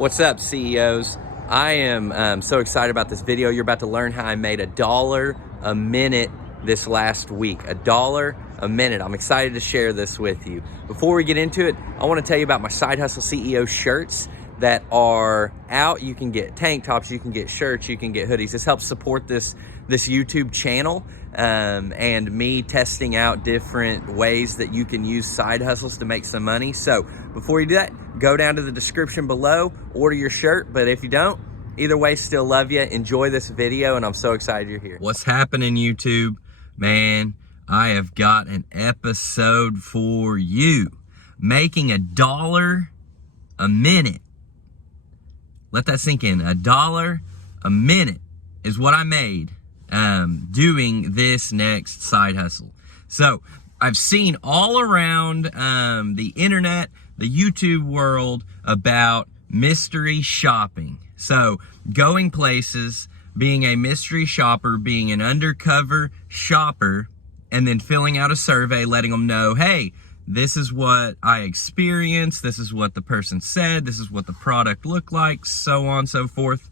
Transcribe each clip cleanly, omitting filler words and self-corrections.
What's up, CEOs? I am so excited about this video. You're about to learn how I made $1 a minute this last week. $1 a minute. I'm excited to share this with you. Before we get into it, I want to tell you about my Side Hustle CEO shirts that are out. You can get tank tops, you can get shirts, you can get hoodies. This helps support this YouTube channel and me testing out different ways that you can use side hustles to make some money. So before you do that, go down to the description below, order your shirt. But if you don't, either way, still love you. Enjoy this video, and I'm so excited you're here. What's happening, YouTube? Man, I have got an episode for you. Making $1 a minute. Let that sink in. $1 a minute is what I made doing this next side hustle. So I've seen all around the internet, the YouTube world, about mystery shopping. So going places, being a mystery shopper, being an undercover shopper, and then filling out a survey, letting them know, hey, this is what I experienced, this is what the person said, this is what the product looked like, so on and so forth.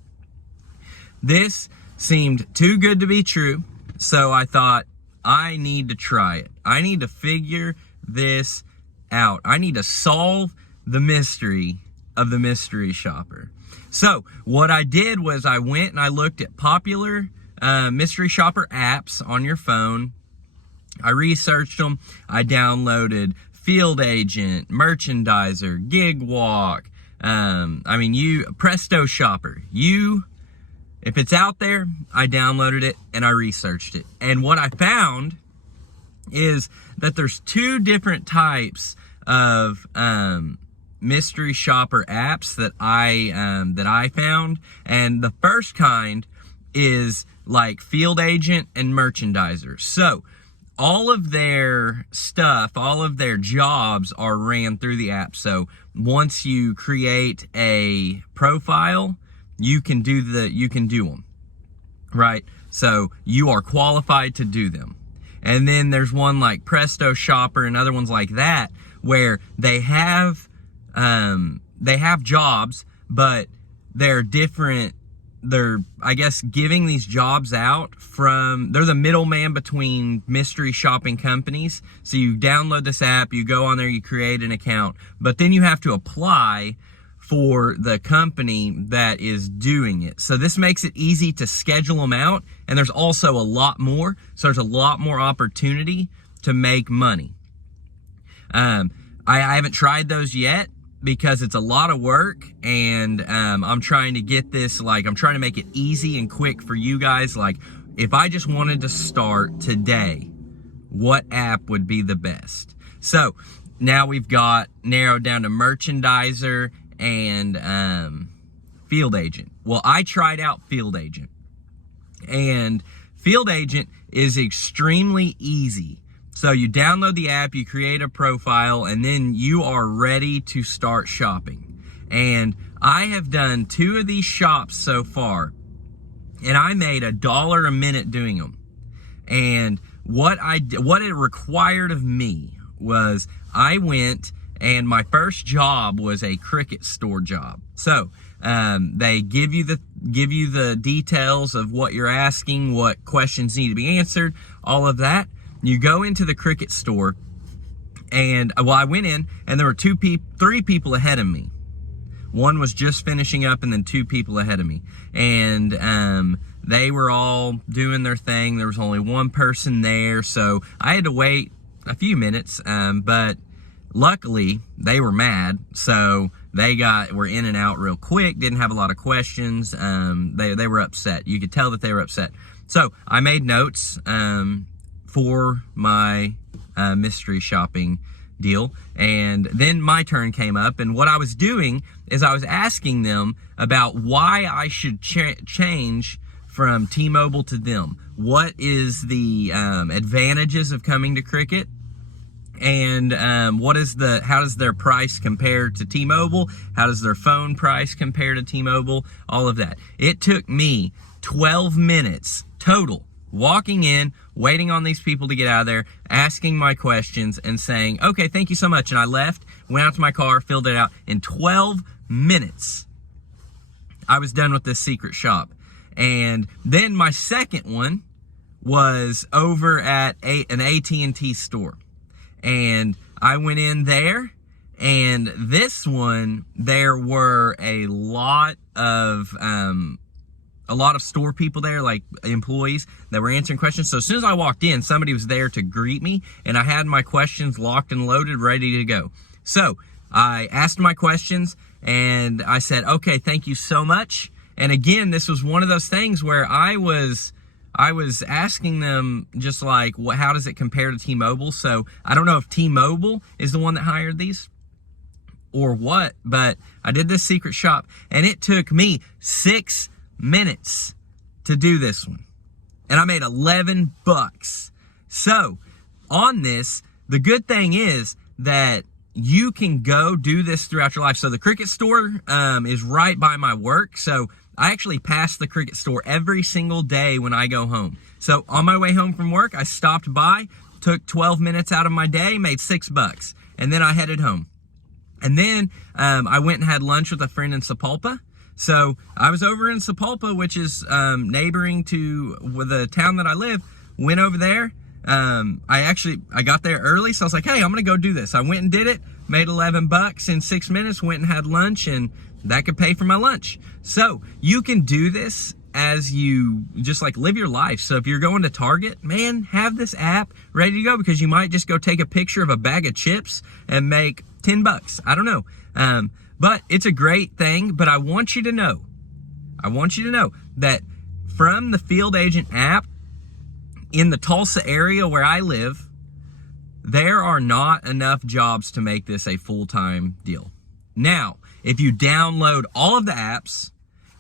This seemed too good to be true, so I thought, I need to try it. I need to figure this out. I need to solve the mystery of the mystery shopper. So what I did was I went and I looked at popular mystery shopper apps on your phone. I researched them. I downloaded Field Agent, Merchandiser, GigWalk, Presto Shopper. If it's out there, I downloaded it and I researched it. And what I found is that there's two different types of mystery shopper apps that I found. And the first kind is like Field Agent and Merchandiser. So all of their stuff, all of their jobs are ran through the app. So once you create a profile, you can do them, right? So you are qualified to do them. And then there's one like Presto Shopper and other ones like that where they have jobs, but they're different. They're, I guess, giving these jobs out they're the middleman between mystery shopping companies. So you download this app, you go on there, you create an account, but then you have to apply for the company that is doing it. So this makes it easy to schedule them out, and there's also a lot more. So there's a lot more opportunity to make money. I haven't tried those yet because it's a lot of work, and I'm trying to get this, I'm trying to make it easy and quick for you guys. Like, if I just wanted to start today, what app would be the best? So now we've got narrowed down to Merchandiser and Field Agent. Well, I tried out Field Agent, and Field Agent is extremely easy. So you download the app, you create a profile, and then you are ready to start shopping. And I have done 2 of these shops so far, and I made $1 a minute doing them. And what it required of me was I went, and my first job was a Cricut store job. So they give you the details of what you're asking, what questions need to be answered, all of that. You go into the Cricut store, and I went in, and there were 3 people ahead of me. One was just finishing up, and then 2 people ahead of me. And they were all doing their thing. There was only one person there, so I had to wait a few minutes, but luckily, they were mad, so they were in and out real quick, didn't have a lot of questions. They were upset. You could tell that they were upset. So I made notes for my mystery shopping deal, and then my turn came up, and what I was doing is I was asking them about why I should change from T-Mobile to them. What is the advantages of coming to Cricut? And how does their price compare to T-Mobile? How does their phone price compare to T-Mobile? All of that. It took me 12 minutes total, walking in, waiting on these people to get out of there, asking my questions, and saying, okay, thank you so much. And I left, went out to my car, filled it out in 12 minutes. I was done with this secret shop. And then my second one was over at an AT&T store. And I went in there, and this one, there were a lot of store people there, like employees that were answering questions. So as soon as I walked in, somebody was there to greet me, and I had my questions locked and loaded, ready to go. So I asked my questions, and I said, okay, thank you so much. And again, this was one of those things where I was asking them just like, how does it compare to T-Mobile? So I don't know if T-Mobile is the one that hired these or what, but I did this secret shop, and it took me 6 minutes to do this one, and I made $11. So on this, the good thing is that you can go do this throughout your life. So the Cricket store is right by my work, so I actually pass the Cricket store every single day when I go home. So on my way home from work, I stopped by, took 12 minutes out of my day, made $6, and then I headed home. And then I went and had lunch with a friend in Sapulpa. So I was over in Sapulpa, which is neighboring to the town that I live. Went over there. I got there early, so I was like, hey, I'm gonna go do this. I went and did it, made $11 in 6 minutes, went and had lunch, and that could pay for my lunch. So you can do this as you just like live your life. So if you're going to Target, man, have this app ready to go, because you might just go take a picture of a bag of chips and make $10. I don't know. But it's a great thing. But I want you to know that from the Field Agent app in the Tulsa area where I live, there are not enough jobs to make this a full-time deal. Now, if you download all of the apps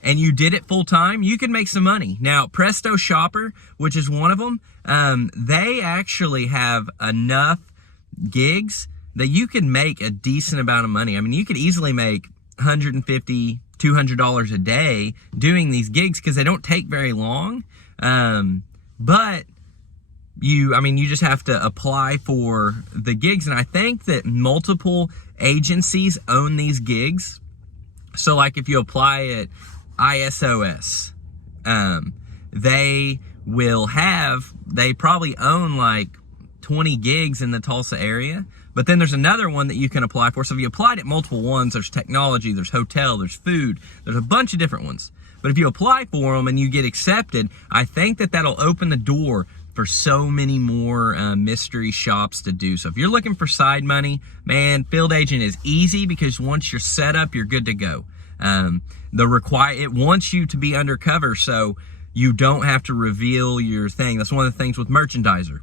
and you did it full-time, you can make some money. Now, Presto Shopper, which is one of them, they actually have enough gigs that you can make a decent amount of money. I mean, you could easily make $150, $200 a day doing these gigs, because they don't take very long. But you just have to apply for the gigs. And I think that multiple agencies own these gigs. So like if you apply at ISOS, they probably own like 20 gigs in the Tulsa area. But then there's another one that you can apply for. So if you applied at multiple ones, there's technology, there's hotel, there's food, there's a bunch of different ones. But if you apply for them and you get accepted, I think that that'll open the door for so many more mystery shops to do. So if you're looking for side money, man, Field Agent is easy, because once you're set up, you're good to go. It wants you to be undercover, so you don't have to reveal your thing. That's one of the things with Merchandiser.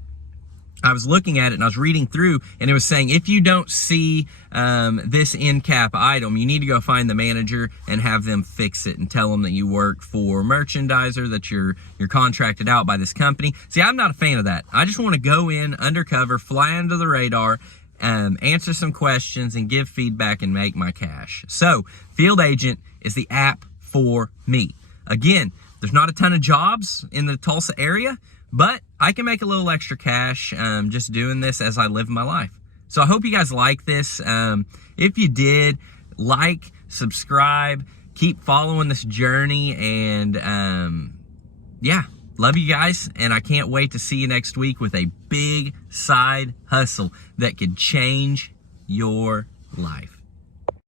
I was looking at it and I was reading through, and it was saying if you don't see this in-cap item, you need to go find the manager and have them fix it and tell them that you work for Merchandiser, that you're contracted out by this company. See, I'm not a fan of that. I just want to go in undercover, fly under the radar, answer some questions and give feedback and make my cash. So Field Agent is the app for me. Again, there's not a ton of jobs in the Tulsa area, but I can make a little extra cash just doing this as I live my life. So I hope you guys like this. If you did, like, subscribe, keep following this journey, and yeah, love you guys, and I can't wait to see you next week with a big side hustle that could change your life.